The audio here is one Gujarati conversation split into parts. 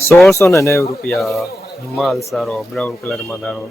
સોળસો ને નેવું રૂપિયા માલ સારો બ્રાઉન કલરમાં દાણો.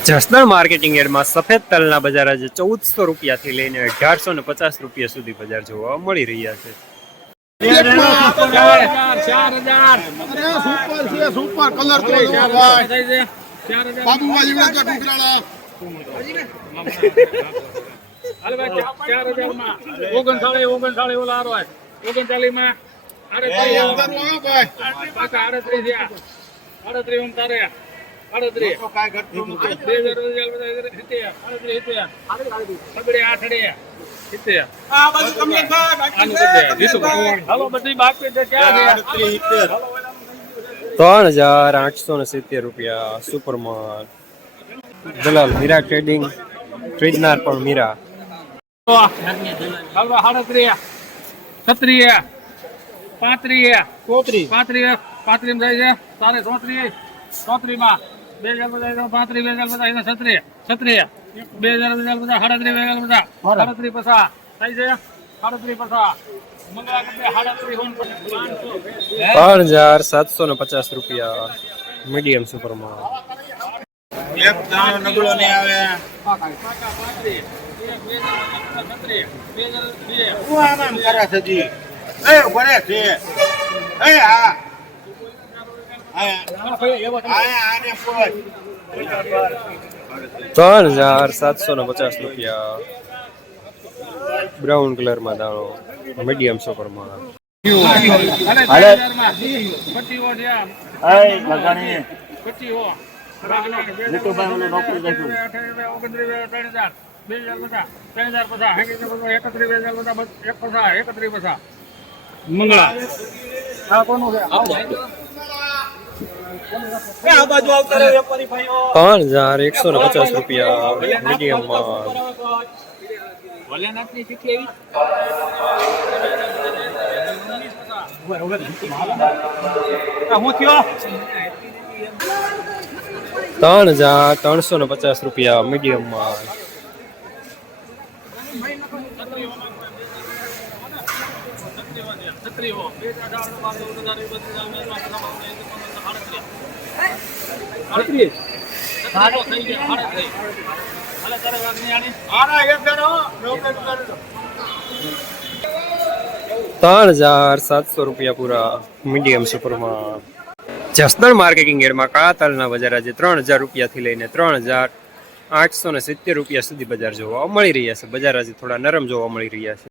જસદણ માર્કેટિંગ એડમાં સફેદ તલના બજાર આજે ચૌદસો રૂપિયાથી લઈને અઢારસો ને પચાસ રૂપિયા સુધી બજાર જોવા મળી રહ્યા છે ઓગણચાલીસ કાંઈ બે હજાર સિત્તેર સગડે આઠડે સિત્તેર ત્રણ હજાર આઠસો ને સિત્તેર રૂપિયા સુપરમાં દલાલ મીરા ટ્રેડિંગ ખરીદનાર પણ મીરા. હાલો પાંત્રી છત્રીસ. પાંત્રીસ. પાંત્રીસ. જાય છે. તારે ચોત્રીસ. ચોત્રીસમાં બે હજાર બધા પાંત્રીસ બે હજાર બધા છત્રીસ છત્રીસ. બે હજાર બધા બધા સાડત્રીસ બે હજાર બધા સાડત્રીસ પસા થઈ છે? પસા ત્રણ હજાર સાતસો ને પચાસ રૂપિયા મીડિયમ સુપરમાં. એક દાણો નગળો નહીં આવે. હું આમ કરે છે જી. એ ભરે છે. એ હા. ત્રણ હજાર સાતસો ને પચાસ રૂપિયા. બ્રાઉન કલરમાં દાણો. મીડિયમ સુપરમાં બે હજારમાં ત્રણ બધા ત્રણ હજાર પચાસ એકત્રીસ બે હજાર બધા એક પચાસ એકત્રીસ પચાસ. મંગળા. આ કોનું છે? ત્રણ હજાર એકસો ને પચાસ રૂપિયા થયો? ત્રણ હજાર ત્રણસો ને પચાસ રૂપિયા મીડિયમમાં. ત્રણ હજાર સાતસો રૂપિયા પૂરા મીડિયમ સુપરમાં. જસદણ માર્કેટિંગ એડમાં કાળા તલના બજાર આજે ત્રણ હજાર રૂપિયાથી લઈને ત્રણ હજાર આઠસો ને સિત્તેર રૂપિયા સુધી બજાર જોવા મળી રહ્યા છે. બજાર આજે થોડા નરમ જોવા મળી રહ્યા છે.